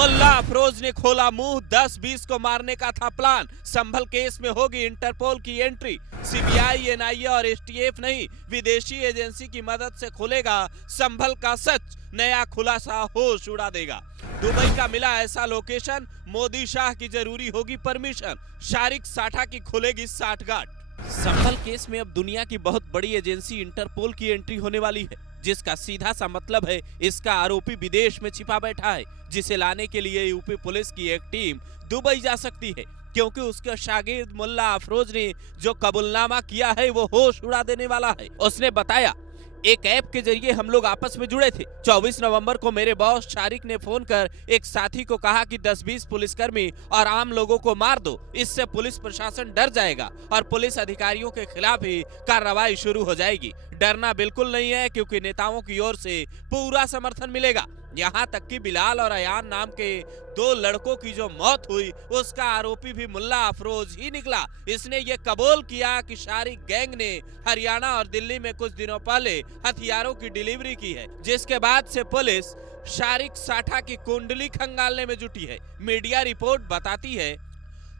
मुल्ला अफरोज ने खोला मुंह, 10-20 को मारने का था प्लान। संभल केस में होगी इंटरपोल की एंट्री। सीबीआई, एनआईए और एसटीएफ नहीं, विदेशी एजेंसी की मदद से खुलेगा संभल का सच। नया खुलासा होश उड़ा देगा। दुबई का मिला ऐसा लोकेशन, मोदी शाह की जरूरी होगी परमिशन। शारिक साठा की खुलेगी साठगांठ। संभल केस में अब दुनिया की बहुत बड़ी एजेंसी इंटरपोल की एंट्री होने वाली है, जिसका सीधा सा मतलब है इसका आरोपी विदेश में छिपा बैठा है, जिसे लाने के लिए यूपी पुलिस की एक टीम दुबई जा सकती है, क्योंकि उसके शागिर्द मुल्ला अफरोज ने जो कबूलनामा किया है वो होश उड़ा देने वाला है। उसने बताया, एक ऐप के जरिए हम लोग आपस में जुड़े थे। 24 नवंबर को मेरे बॉस शारिक ने फोन कर एक साथी को कहा कि 10-20 पुलिसकर्मी और आम लोगों को मार दो, इससे पुलिस प्रशासन डर जाएगा और पुलिस अधिकारियों के खिलाफ ही कार्रवाई शुरू हो जाएगी। डरना बिल्कुल नहीं है, क्योंकि नेताओं की ओर से पूरा समर्थन मिलेगा। यहाँ तक कि बिलाल और अयान नाम के 2 लड़कों की जो मौत हुई, उसका आरोपी भी मुल्ला अफरोज ही निकला। इसने ये कबूल किया कि शारिक गैंग ने हरियाणा और दिल्ली में कुछ दिनों पहले हथियारों की डिलीवरी की है, जिसके बाद से पुलिस शारिक साठा की कुंडली खंगालने में जुटी है। मीडिया रिपोर्ट बताती है,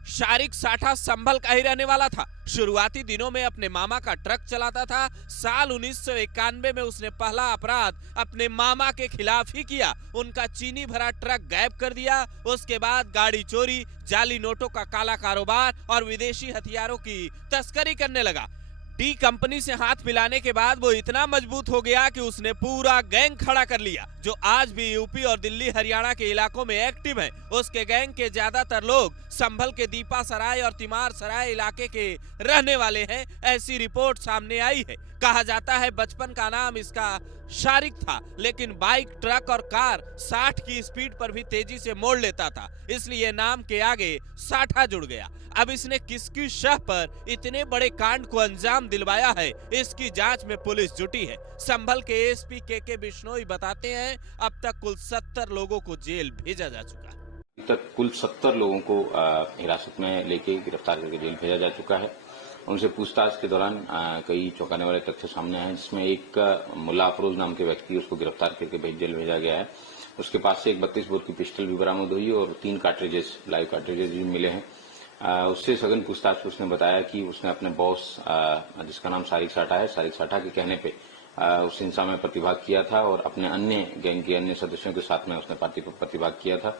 शारिक साठा संभल का ही रहने वाला था। शुरुआती दिनों में अपने मामा का ट्रक चलाता था। साल 1991 में उसने पहला अपराध अपने मामा के खिलाफ ही किया। उनका चीनी भरा ट्रक गायब कर दिया। उसके बाद गाड़ी चोरी, जाली नोटों का काला कारोबार और विदेशी हथियारों की तस्करी करने लगा। डी कंपनी से हाथ मिलाने के बाद वो इतना मजबूत हो गया कि उसने पूरा गैंग खड़ा कर लिया, जो आज भी यूपी और दिल्ली हरियाणा के इलाकों में एक्टिव है। उसके गैंग के ज्यादातर लोग संभल के दीपा सराय और तिमार सराय इलाके के रहने वाले हैं, ऐसी रिपोर्ट सामने आई है। कहा जाता है बचपन का नाम इसका शारिक था, लेकिन बाइक, ट्रक और कार 60 की स्पीड पर भी तेजी से मोड़ लेता था, इसलिए नाम के आगे साठा जुड़ गया। अब इसने किसकी शह पर इतने बड़े कांड को अंजाम दिलवाया है, इसकी जांच में पुलिस जुटी है। संभल के एसपी के बिश्नोई बताते हैं, अब तक कुल 70 लोगों को जेल भेजा जा चुका है। अब तक कुल 70 लोगों को हिरासत में लेके गिरफ्तार करके जेल भेजा जा चुका है। उनसे पूछताछ के दौरान कई चौंकाने वाले तथ्य सामने आए, जिसमें एक मुल्ला अफरोज नाम के व्यक्ति, उसको गिरफ्तार करके जेल भेजा गया है। उसके पास से एक 32 बोर की पिस्टल भी बरामद हुई और 3 कार्ट्रिजेस, लाइव कार्ट्रिजेस भी मिले हैं। उससे सघन पूछताछ उसने बताया कि उसने अपने बॉस, जिसका नाम शारिक साठा है, शारिक साठा के कहने पे उस हिंसा में प्रतिभाग किया था और अपने अन्य गैंग के अन्य सदस्यों के साथ में उसने प्रतिभाग किया था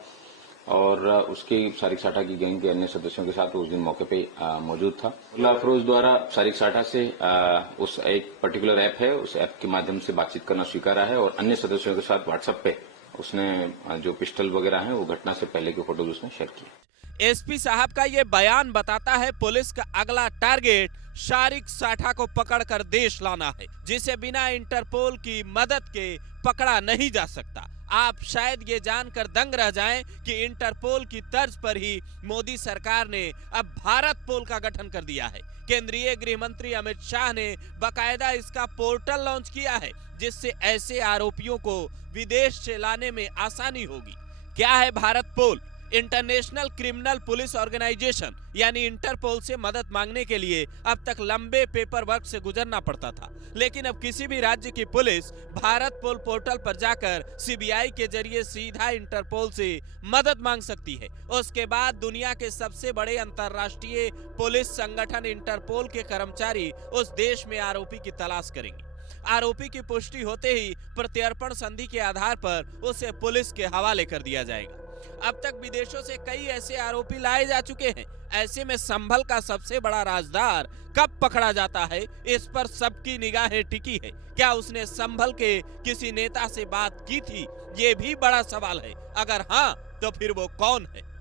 और उसके शारिक साठा की गैंग के अन्य सदस्यों के साथ उस दिन मौके पे मौजूद था। मुल्ला अफरोज द्वारा शारिक साठा से उस एक पर्टिकुलर ऐप है, उस ऐप के माध्यम से बातचीत करना स्वीकारा है और अन्य सदस्यों के साथ व्हाट्सएप पे उसने जो पिस्टल वगैरह है वो घटना से पहले के फोटोज उसने शेयर किए। एसपी साहब का ये बयान बताता है, पुलिस का अगला टारगेट शारिक साठा को पकड़कर देश लाना है, जिसे बिना इंटरपोल की मदद के पकड़ा नहीं जा सकता। आप शायद ये जानकर दंग रह जाएं कि इंटरपोल की तर्ज पर ही मोदी सरकार ने अब भारत पोल का गठन कर दिया है। केंद्रीय गृह मंत्री अमित शाह ने बकायदा इसका पोर्टल लॉन्च किया है, जिससे ऐसे आरोपियों को विदेश से लाने में आसानी होगी। क्या है भारत पोल? इंटरनेशनल क्रिमिनल पुलिस ऑर्गेनाइजेशन यानी इंटरपोल से मदद मांगने के लिए अब तक लंबे पेपर वर्क से गुजरना पड़ता था, लेकिन अब किसी भी राज्य की पुलिस भारत पोल पोर्टल पर जाकर सीबीआई के जरिए सीधा इंटरपोल से मदद मांग सकती है। उसके बाद दुनिया के सबसे बड़े अंतर्राष्ट्रीय पुलिस संगठन इंटरपोल के कर्मचारी उस देश में आरोपी की तलाश करेंगे। आरोपी की पुष्टि होते ही प्रत्यर्पण संधि के आधार पर उसे पुलिस के हवाले कर दिया जाएगा। अब तक विदेशों से कई ऐसे आरोपी लाए जा चुके हैं। ऐसे में संभल का सबसे बड़ा राजदार कब पकड़ा जाता है, इस पर सबकी निगाहें टिकी है। क्या उसने संभल के किसी नेता से बात की थी, ये भी बड़ा सवाल है। अगर हाँ, तो फिर वो कौन है?